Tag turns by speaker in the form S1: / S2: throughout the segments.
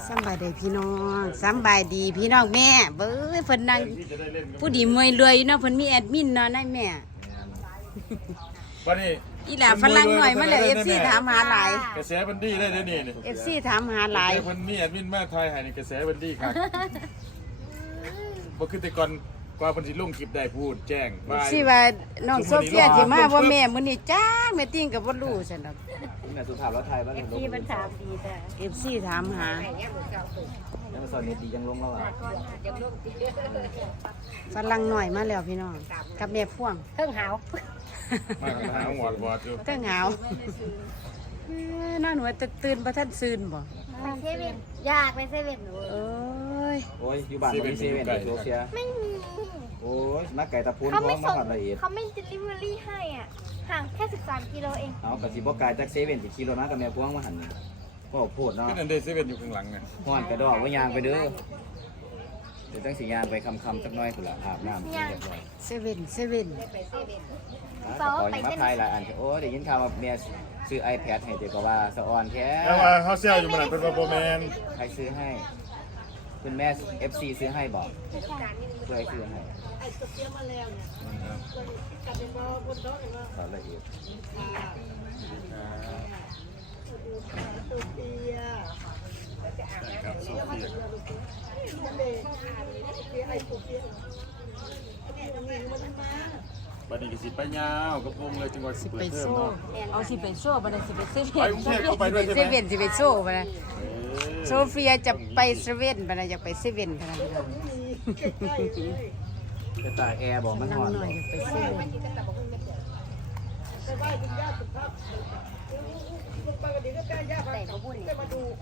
S1: สบายดีพี่น้องสบายดีพี่น้องแม่เบ้ยเพิ่นนั่งผู้ดีมวยรวยเนาะเพิ่นมีแอดมินเนาะนายแม่
S2: วันนี้
S1: อีหล่าฝรั่งหน่อยมาแล้ว FC ถามหาหลาย
S2: กระแสบันดี้ได้เดี๋ยวนี้นี่
S1: FC ถามหาหลาย
S2: เพิ่นมีแอดมินมาทายให้นี่กระแสบันดี้ครับบ่คือแต่ก่อนกว่าเพิ่นสิลงคลิปได้พูดแจ้งว่า
S1: สิว่าน้องโซเฟียสิมาบ่แม่มื้อนี้จ้าแม่ติ้งก็บ่รู้ซั่นดอก
S3: แม่สุภาพแล้วไทยบ้านลง
S4: มันถามดีแต่
S1: FC ถามหา
S3: ยังสอนเน็ตดียังลงแล้วอ่ะ
S1: ฝรั่งหน่อยมาแล้วพี่น้องกับแม่พ่วง
S4: เครื่องหาว
S2: มากันหาหวอดอยู่
S1: เต้งเหงาน้าหนูจะตื่นบ่ทันซืนบ่
S4: ไปเซเว่นอยากไปเซเว่นหนู
S1: เอ้ย
S3: โอ้ยอยู่บ้านมีเซเว่นโซเฟีย
S4: ไม่มี
S3: โอ้ยมาไก่ตะพูน
S4: เขา
S3: พร้อ
S4: ไม่
S3: มมา
S4: ส่ง
S3: หัดละเอียด
S4: เขาไม่เดลิเวอรี่ให้อ่ะห่างแค่13กิโลเอง
S3: เอากระสีบอกกายจากเซเว่นกี่กิโลนะกับแม่พวงมาหันก็โพดเนาะ
S2: คือนั่นได้เซเว่นอยู่ข้างหลังน่ะ
S3: ห้อนกระดอกว่ายางไปเด้อเดี๋ยวตั้งสียางไปคำสักน้อยคนละอาบน้ำเรียบร้อย
S1: เซเว่นเซเว่น
S3: ขอยังมาทายหลายอันโอ้เดี๋ยวยินข่าวว่าแม่ซื้อ iPad ให้เด็กก็ว่าสะออนแท้
S2: แล้วว่าเฮาเซลอยู่มื้อนั้นเพิ่นว่าบ่แม่น
S3: ใครซื้อให้คุณแม่ FC ซื้อให้บอกเพื่อให้ซื้อให้ขอละเอียด
S2: ครับโซเฟียบัดนี้ก็สิไปยาวกับวงเลยจังหวัดสิ
S1: สิ
S2: เปิ
S1: ไป
S2: ดเทอม
S1: โซ่
S2: เนาะ
S1: เอาสิไปโซ่บ่ได้สิไปเซ
S2: ไป
S1: เว่น
S2: กรุงเทพก็ไปด้วยใช่ไหม
S1: เซเว่นสิไปโซ่บ่ได้โซเฟียจะไปเซเว่นบ่ได้อยากไปเซเว่นบ่ได้พี่น้อง
S3: จะตากแอร์บอกมัน
S1: นั่
S3: ห
S1: ง
S3: อน
S1: หน่อยอยากไปเซเว่น
S4: แต่เขาพูดนี่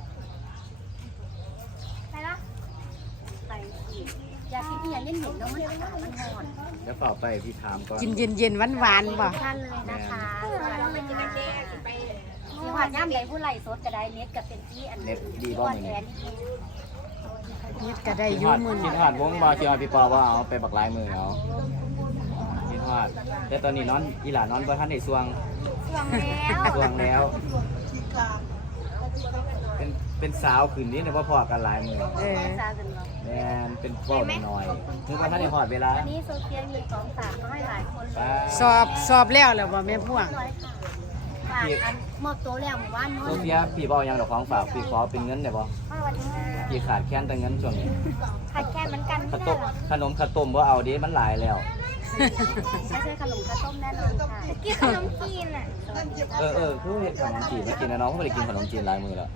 S4: ไปละไปอยากกินอีหยังเย็นๆแล้วมันหอน
S3: แล้วเปล่าไปพี่ถามก่อน
S1: กินเย็นๆหวานๆบ่
S4: ท่านเลยนะคะเราไปกินกันแดงไปมีหอดย่ำใดผู้ไหลสดก็ได้เน็ตกับเป็นที่อัน
S3: เน็ตดี
S4: ก่
S3: บ้า
S4: อง น
S3: ไหม
S4: แอนนิดนึง
S1: เฮ็ดก็ได้อ
S3: กิน
S1: ยู่
S3: หอด
S1: มื้อ
S3: กิ
S1: นี้
S3: นหอดวงบาที่พี่ปอว่าเอาไปบักลายมือเอากินหอดแต่ตอนนี้นอนอีหลานอนบ่ทันได้สวง
S4: ช่วงแล้ว
S3: สวงแล้วเป็นสาวขืนนี้เนี่ยว่าพอกันหลายมือ
S4: ซากันเนาะ
S3: แมนเป็นป้อน้อยคือว่าท่านได้หอดเวลา
S4: วันนี้โซเฟียมีของฝากมาให้หลายคนเลย
S1: สอบแล้วแล้วบ่แม่พ่วง
S4: ร้อยค่ะฝากอันมอบตัวแล้วหมู่บ้านโน้
S3: โซ
S4: น
S3: เฟียพี่บอกยังดอกของฝากพี่ขอเป็นเงินได้บ่
S4: ว่าวันที่5
S3: พี่ขาดแค้นแต่เงินช่วงนี้
S4: ขาดแค่เหมือนกัน
S3: ข้า
S4: ไม่
S3: ว
S4: ได้
S3: ต้ม
S4: หรอ
S3: ขนมข้าวต้มว่าเอาดิมันหลายแล้ว
S4: ไม่ใช่ขนมข้าวต้มแน่นอนค่ะกินขนมจีนอ่ะ
S3: คือเห็ดขนมจีนมากินนะน้องเขาไม่ได้กินขนมจีนหลายมือแล้ว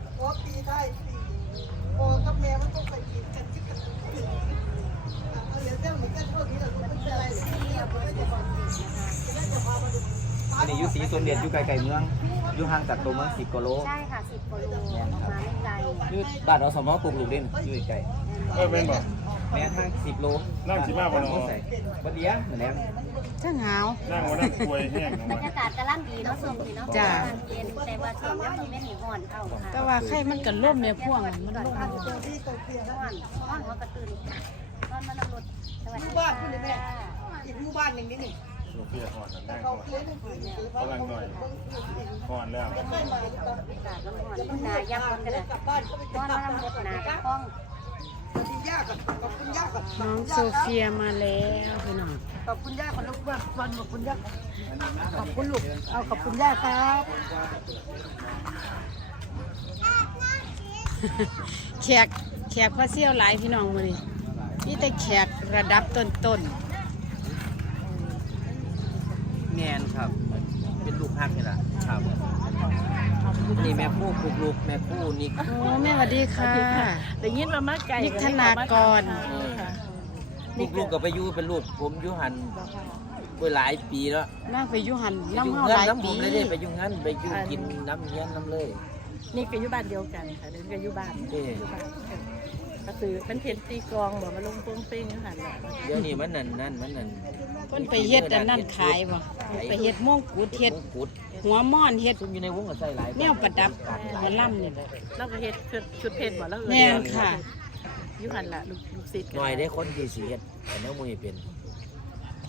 S3: อันนี้อยู่ศรีสมเด็จอยู่ไกลๆเมืองอยู่ห่างจากตัวเมือง10 กิโล
S4: ใช่ค่ะ10 กิโลมาไม่ไกล
S3: อยู่บ้านเราสมมติปลูกลูกเล่นอยู่ไกล
S2: แม่นบ่
S3: แม่ทาง10 โล
S2: นั่งสิมาบ่เนาะ
S3: ใส่บ่เดียเหมือนแล้ว
S1: ทั้งหาว
S2: นั่งว่านั่งป่วยแห้ง
S4: บรรยากาศกำลังดีเนาะส่วนดีเนาะ
S1: จ้ะ
S4: เย็นแต่ว่าส่วนนี้มันไม่หนีห่อนเอาค่ะ
S1: แต่ว่าไข่มันก็ล่มแม่พ่วงอะมันล่ม
S4: ห่อนห่อนหัวกระตือนห่อนมันรถสวัสดีค่ะ
S5: อีกหมู่บ้านหนึ่งนี่นี่
S2: โซเฟียหอดนั่นนั่งหอดกำลังหน่อยหอดแล้ว
S4: อากาศร้อนหนายับคนกันเลย
S5: กลับบ้านก็ไป
S4: ร้อนน้ำรถหนาไปห้อง
S5: สวัสดีย่าก่อนขอบคุณย่าก่อน
S1: น้องโซเฟียมาแล้วพี่น้อง
S5: ขอบคุณย่าก่อนลูกวันขอบคุณย่าขอบคุณลูกเอาขอบคุณย่าครับ
S1: แขกพระเซี่ยวหลายพี่น้องมื้อนี้มีแต่แขกระดับต้น
S3: แมนครับ เป็นลูกฮักนี่แหละครับนี่แม่ผู้ปลูกลูกแม่ผู้นี่
S1: ๆโอ้แม่สวัสดีค่ะ
S6: แต่ยินมามาไก่
S1: นิธนากร
S3: ปลูกลูกก็ไปอยู่เป็นลูกผมอยู่หันไปหลายปีแล้ว
S1: น่าไปอยู่หัน
S3: อยู่
S1: น้ำเฮา
S3: เงิ
S1: หลาย
S3: น้ำผ
S1: ปี
S3: มเลยได้ไปอยู่งั้นไปอยู่กินน้ำเงี้ยน้ำเลย
S6: นี่ก็อยู่บ้านเดียวกันค่ะเดินก็อยู่บ้าน
S3: นี่
S6: อยู่บ้านก็คือมันเห็นตีกลองบอกมาลงโป้งเป้งอยู่หันแหละ
S3: เดี๋ยวนี้มันนั่นมันนั่น
S1: เพิ่นไปเฮ็ดอันนั้นขายบ่ไปเฮ็ดม่วงกุดเฮ็ด
S3: กุด
S1: หัวม่อนเฮ็ด
S3: ซุ่มอยู่ในวงกับใส่หลาย
S1: แนวประดับหัวล่ำนี่แหละ
S6: เราก็เฮ็ดชุดเพชรบอกแล้ว
S1: แม่นค่ะ
S6: อยู่หันละลูกศิษย์
S3: หน่อยได้คนที่สีเฮ็ดแต่เนื้อมือเป็น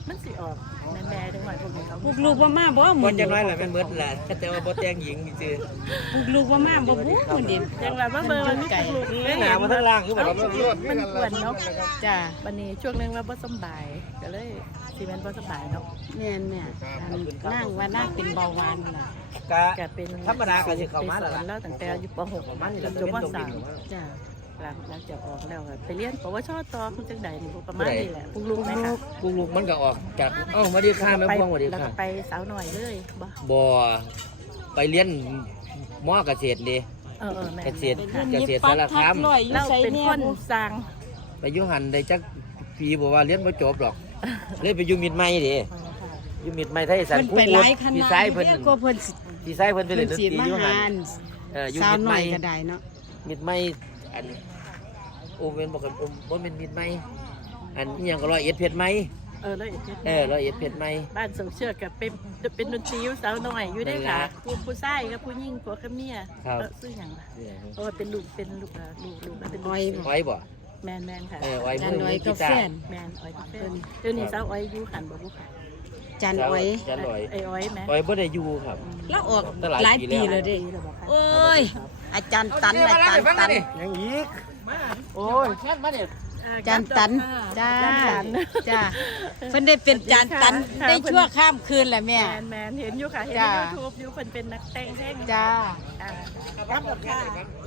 S6: มันสิออกแม่จังหวัดพวกนี้เขา
S1: พวกลูกบ่มาบ่ห
S3: ค
S1: มื้
S3: นจังน้อยแหละแม่นเบิดแหละแต่ว่าบ่แต่งหญิงซื่อ
S1: พวกลูกบ่มาบ่บู้มื้อนี้
S6: จังหวัดว่าเบอร์มันมีลูก
S3: แม่หนามาทั้งล่างคือบ่
S6: มันกวนเนาะ
S1: จ้า
S6: วันนี้ช่วงนึงว่าบ่สำบายก็เลยสิแม่นบ่สบายเนาะ
S1: แม่นแม่อันนั่งว่านั่งเป็นเบาหวานล่ะ
S3: กะ
S6: ก็เป็น
S3: ธรรมดาก็สิเข้ามา
S6: ไป
S3: แล้ว
S6: สอน
S3: ล่ะ
S6: แล้วตั้งแต่อยู่ป .6
S3: มันนี่
S6: จ
S3: ก็
S6: น
S3: จะ
S6: จบ
S3: เป็น
S6: ม
S3: ตรงนี้
S6: .3 จ้ะหลังจากออกแล้วก็ไปเรียนปวชต่อคุณจังใดนี่ประมาณนี้แหละพวกลูกไหมคะ
S3: กูลูกมันก็ออกจากมาดีค่ะแม่พวงสวัสดี
S6: แล้ว
S3: ค่ะ
S6: ก็ไปสาวหน่อยเลยบ่
S3: บ่ไปเรียนมอเกษตรดิ
S6: แม่
S3: เกษตรสารคาม
S6: เราเป็นคนสร้าง
S3: ไปอยู่หันได้จักปีบอกว่าเรียนบ่จบหรอกเลยไปอยู่มิดใหม่ดิอยู่มิดใหม่ไทยสัน
S1: เพิ่น
S3: ผู้
S1: ไปหลายค
S3: พี่
S1: ณะ
S3: ชายเพิ่น
S1: เด้อกว่าเพิ่นสิ
S3: พี่ชายเพิ่นไปเล่นดนตรี
S1: มา
S3: อยู่หั
S1: หาน
S3: อยู่
S1: สาว
S3: มิด
S1: ห
S3: ให
S1: น่
S3: ม่
S1: อยก็ได้เนาะ
S3: มิดใหม่อันโอเวนบอกกันบ่แม่นมิดใหม่อันอีหยังก็ร้อยเอ็ดเพชรใหม่
S6: เลย
S3: ร้อยเอ็ดเพชรใหม่
S6: บ้านสงเชือกกับเป็นดนตรีสาวหน่อยอยู่ได้ค่ะผู้ชายกับผู้หญิงผัวกับเมียซื้อหยังล่ะเพราะว่าเป็นลูกลูกแล้วเป็น
S1: อ้อย
S3: ไว้บ่
S6: แมนค่ะ
S3: ไว้
S1: จั
S3: มื
S1: น
S3: อ
S1: อ้อย
S3: กี
S1: กาแฟ
S3: ตาร์
S1: น
S6: แมนอ้อยกาแฟเดี๋ยวนี้สาวอ้อยอยู่ขันบ่บุค่ะ
S1: จันอ้อย
S3: จันอ้อย
S6: ไอ้อ้อยแม่
S3: อ้อยบ่ได้อยู่ครับ
S1: แล้วออก
S3: ตั้งห
S1: ห
S3: ลา
S1: ลาย ย
S3: ปี
S1: ปี
S3: แล้ว
S1: แล้วเด้
S6: แล้วบอกค่ะ
S1: โอ้ยอาจารย์ตันอาจารย์ตัน
S3: ยังอีกโอ้ยแค่มาเนี่ย
S1: จานตันจ้าจ้าเพิ่นได้เป็นจานตันได้ชั่วข้ามคืนแหละแม่
S6: แมนเห็นอยู่ค่ะเห็นใน YouTube อยู่เพิ่นเป็นนักแต่งเพลง
S1: จ้า
S6: รับกับค่ะ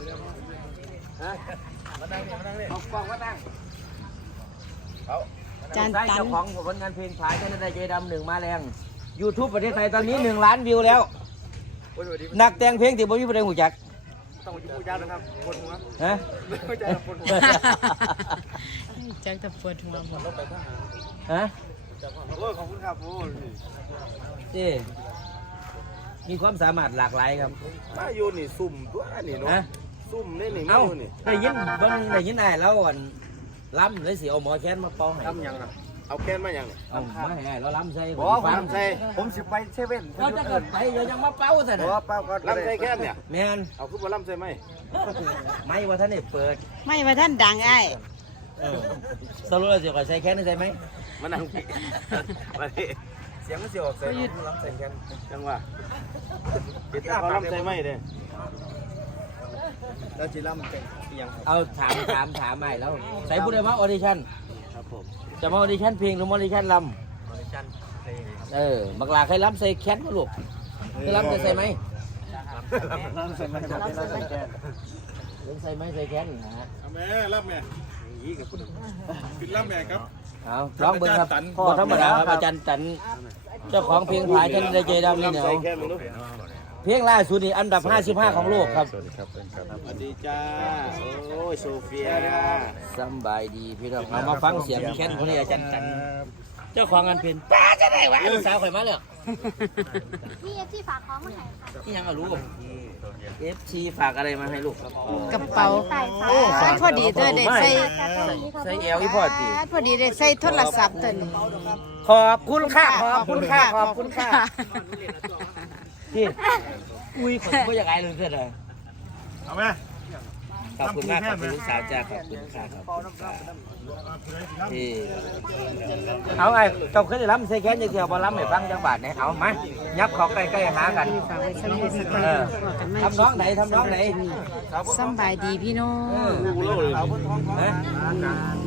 S1: จานตัน
S3: เจ้าของผลงานเพลงขายแค่นั้นได้ใจดำหนึ่งมาแรง YouTube ประเทศไทยตอนนี้1 ล้านวิวแล้ว นักแต่งเพลงที่บ่มีประเด็นหูจัก
S2: ต้องอยู่ผู้ยาวนะครับปวดหัว
S3: ฮะ
S2: ไม่ใช่ปวดหัว
S1: จักจะปวดหัวบ่
S3: ฮะ
S2: โอ้ยขอบคุณครับโอ้ย
S3: นี่มีความสามารถหลากหลายครับ
S2: มาอยู่นี่ซุ่มตัวนี่เนาะ
S3: ฮะ
S2: ซุ่มนี่นี่มา
S3: เอ้า
S2: อยู่นี่
S3: ได้ยินเบิ่งได้ยินได้แล้วอ่อนล้ำเลยสิเอาหมอแค้นมาเป่าให้
S2: ทำยังนะเอาแค้นมายังนี่
S3: เอามาให้ได้แล้วล้ำใส่
S2: บอกผมใส่ผมสิไปเซเว่น
S3: เราจะเกิดไปเดี๋ยวยังมาเป่าซะ
S2: บ
S3: นะ
S2: อกเป้าก็ลำใส่แค้นเนี่ย
S3: แมน
S2: เอาคือบ่ลำใส่ไหม
S3: ไม่ว่าท่านได้เปิด
S1: ไม่ว่าท่านดังไอ้
S3: สรุปแล้วจะขอใส่แค้นได้ใส่ไหม
S2: มานั่งพี่มาดิเสียงมันสิออกใส่ลำใส่แค้นจังว่าติดตาเขาลำใส่ไหมเด้แล้วสิลำใส่ยัง
S3: เอาถามใหม่แล้วใส่ผู้ใดมาออดิชั่น
S2: ครับผม
S3: จะมาออดิชั่นเพลงหรือมาออดิชั่นล
S2: ออดิชั่นเพลง
S3: ำบักลาใครลำใส่แค้นก็ลูกใครลำใส่ไหม
S2: ลำใส่ไหมครับลำใส่แค้น
S3: เล่นใส่ไหมใส่แค้นนะฮะ
S2: แม่รับแม่ยี่กับคุณปิดรับแม่ครับ
S3: เอาลองเบิ่งครับพอธรรมดาครับอาจารย์ตันเจ้าของเพลงขายท่านได้ใจดำนี่เนี่ย
S2: ใส่แค้นมึงดู
S3: เพลงล่าสุดนี่อันดับ 55 ของโลกครับ
S2: สวัสดีครับสวัสดีจ้าโอ้ยโซเฟีย
S3: สำบายดีพี่น้องเอามาฟังเสียงแค้นของนี่อาจารย์ตันเจ้าของงานเพลงป้าจะได้วะลูกสาวข่อยมาแล้ว
S4: พี่ที่ฝากของมาให้ค่ะ
S3: นี่ยังเอาลูก FC ฝากอะไรมาให้ลูก
S1: กระเป๋าโอ้พอดีเด้อได้ใส่
S3: ใส่เอลอีพอดี
S1: พอดีได้ใส่โทรศัพท์ตัวนี้
S3: ขอบคุณค่ะขอบคุณค่ะขอบคุณค่ะพี่อุ้ยผมก็อยากไอ้เลยเพื่อนเลย
S2: เอาไหม
S3: ขอบคุณมากขอบคุณลูกสาวจ้าขอบคุณค่ะขอบคุณค่ะที่เอาไงเจ้าเคยได้รับใส่แขนยังเที่ยวบอลรับไม่ฟังจังบาทเนี่ยเอามายับของใกล้ๆหากัน
S1: ฝากไว้สำเร็จสักวันบอกกันไม่
S3: ทำน้องไหนทำน้องไหน
S1: สำบายดีพี่น้อง
S3: ฮะ